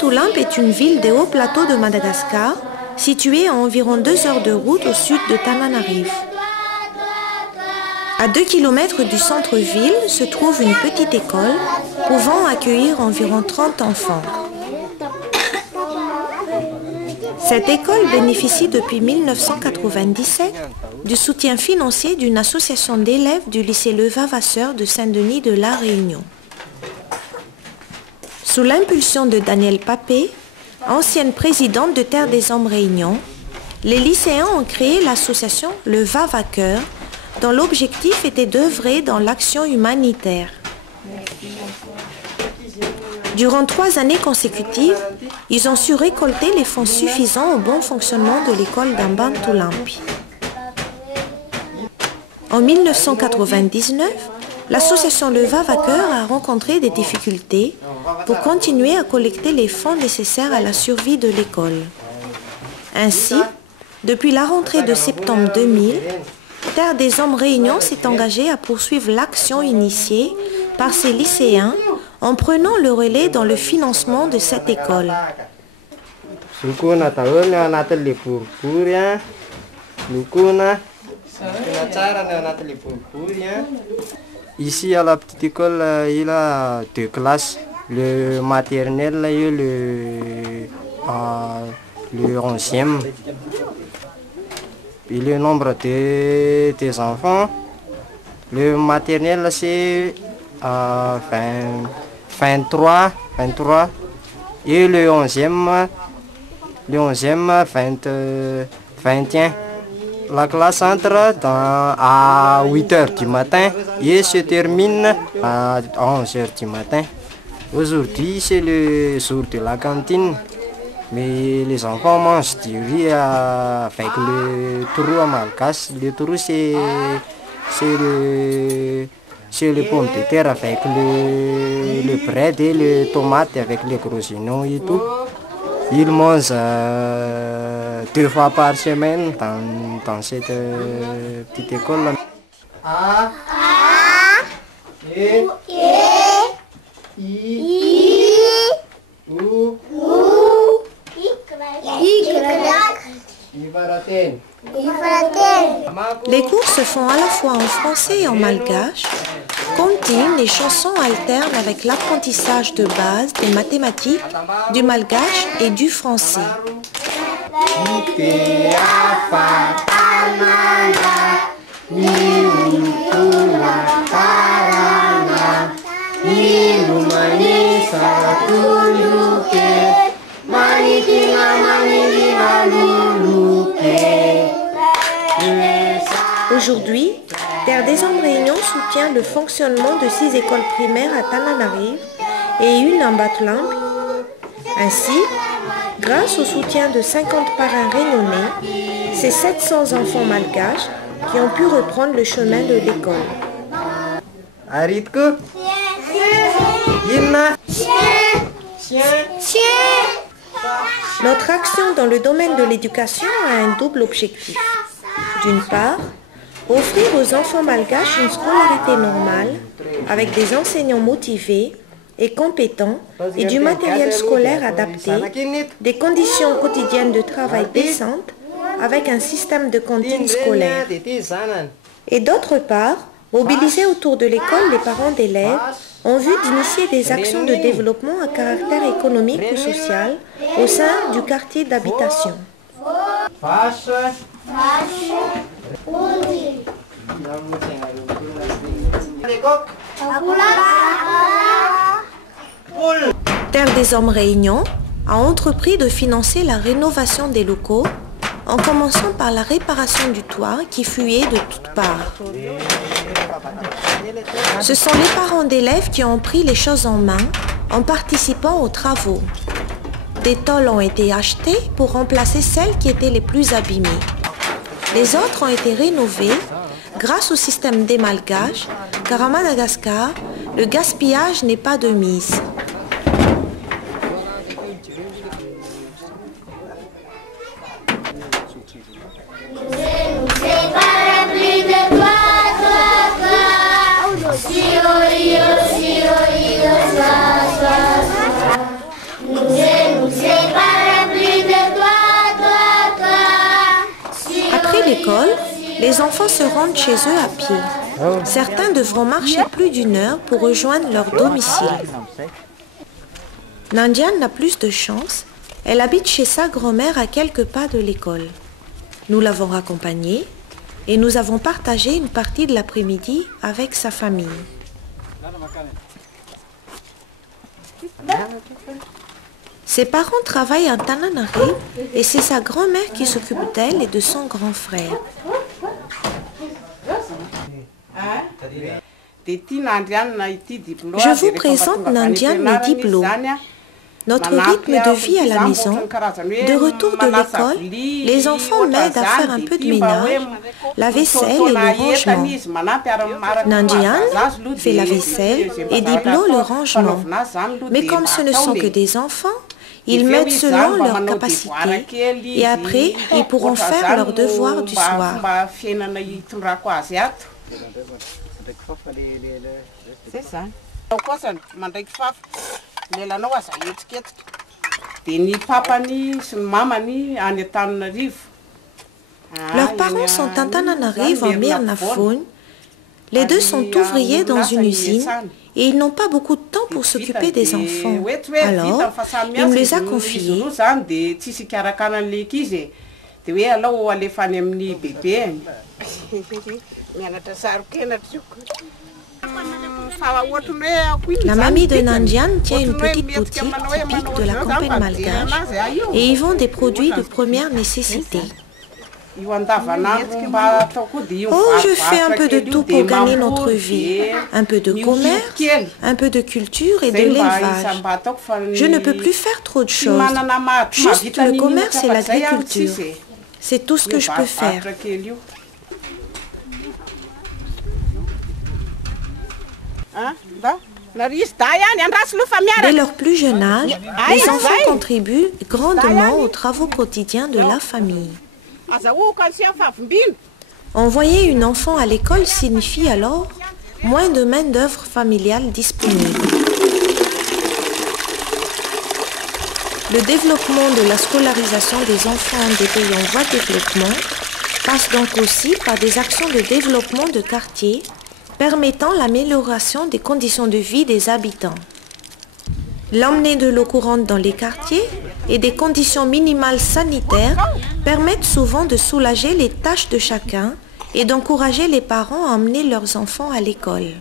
Ambatoulamp est une ville des hauts plateaux de Madagascar, située à environ 2 heures de route au sud de Tananarive. À 2 km du centre-ville se trouve une petite école pouvant accueillir environ 30 enfants. Cette école bénéficie depuis 1997 du soutien financier d'une association d'élèves du lycée Levavasseur de Saint-Denis de La Réunion. Sous l'impulsion de Danielle Papé, ancienne présidente de Terre des Hommes Réunion, les lycéens ont créé l'association Le Vavaqueur, dont l'objectif était d'œuvrer dans l'action humanitaire. Durant 3 années consécutives, ils ont su récolter les fonds suffisants au bon fonctionnement de l'école d'Ambatoulamp. En 1999, l'association Le Vavaqueur a rencontré des difficultés pour continuer à collecter les fonds nécessaires à la survie de l'école. Ainsi, depuis la rentrée de septembre 2000, Terre des Hommes Réunion s'est engagée à poursuivre l'action initiée par ces lycéens en prenant le relais dans le financement de cette école. Ici à la petite école, il y a 2 classes. Le maternel et le 11e. Et le nombre des enfants, le maternel c'est 23. Et le 11e 21. La classe entre à 8 h du matin et se termine à 11 h du matin. Aujourd'hui, c'est le jour de la cantine, mais les enfants mangent du riz avec le trou à malgache. Le trou, c'est le pomme de terre avec le bread et les tomates avec les gros oignons et tout. Ils mangent 2 fois par semaine dans cette petite école. A, E, I, U, Les cours se font à la fois en français et en malgache. Comptines et chansons alternent avec l'apprentissage de base des mathématiques, du malgache et du français. Aujourd'hui, Terre des Hommes Réunion soutient le fonctionnement de 6 écoles primaires à Tananarive et une à Ambatoulamp. Ainsi, grâce au soutien de 50 parrains rénommés, c'est 700 enfants malgaches qui ont pu reprendre le chemin de l'école. Notre action dans le domaine de l'éducation a un double objectif. D'une part, offrir aux enfants malgaches une scolarité normale, avec des enseignants motivés et compétents et du matériel scolaire adapté, des conditions quotidiennes de travail décentes, avec un système de cantine scolaire. Et d'autre part, mobiliser autour de l'école les parents d'élèves en vue d'initier des actions de développement à caractère économique ou social au sein du quartier d'habitation. Terre des Hommes Réunion a entrepris de financer la rénovation des locaux en commençant par la réparation du toit qui fuyait de toutes parts. Ce sont les parents d'élèves qui ont pris les choses en main en participant aux travaux. Des tôles ont été achetées pour remplacer celles qui étaient les plus abîmées. Les autres ont été rénovées grâce au système des malgaches, car à Madagascar, le gaspillage n'est pas de mise. Nous l'école, les enfants se rendent chez eux à pied. Certains devront marcher plus d'une heure pour rejoindre leur domicile. Nandiane n'a plus de chance. Elle habite chez sa grand-mère à quelques pas de l'école. Nous l'avons raccompagnée et nous avons partagé une partie de l'après-midi avec sa famille. Ses parents travaillent à Tananarive et c'est sa grand-mère qui s'occupe d'elle et de son grand frère. Je vous présente Nandiane et Diblo. Notre rythme de vie à la maison, de retour de l'école, les enfants m'aident à faire un peu de ménage, la vaisselle et le rangement. Nandiane fait la vaisselle et Diblo le rangement. Mais comme ce ne sont que des enfants, ils m'aident selon leur capacité et après, ils pourront faire leurs devoirs du soir. C'est ça. Leurs parents sont à Tananarive en Myrnafaune. Les deux sont ouvriers dans une usine et ils n'ont pas beaucoup de temps pour s'occuper des enfants. Alors, il me les a confiés. La mamie de Nandiane tient une petite boutique typique de la campagne malgache et y vend des produits de première nécessité. Oh, je fais un peu de tout pour gagner notre vie. Un peu de commerce, un peu de culture et de l'élevage. Je ne peux plus faire trop de choses. Juste le commerce et l'agriculture. C'est tout ce que je peux faire. Dès leur plus jeune âge, les enfants contribuent grandement aux travaux quotidiens de la famille. Envoyer une enfant à l'école signifie alors moins de main-d'œuvre familiale disponible. Le développement de la scolarisation des enfants des pays en voie de développement passe donc aussi par des actions de développement de quartier permettant l'amélioration des conditions de vie des habitants. L'emmener de l'eau courante dans les quartiers et des conditions minimales sanitaires permettent souvent de soulager les tâches de chacun et d'encourager les parents à emmener leurs enfants à l'école.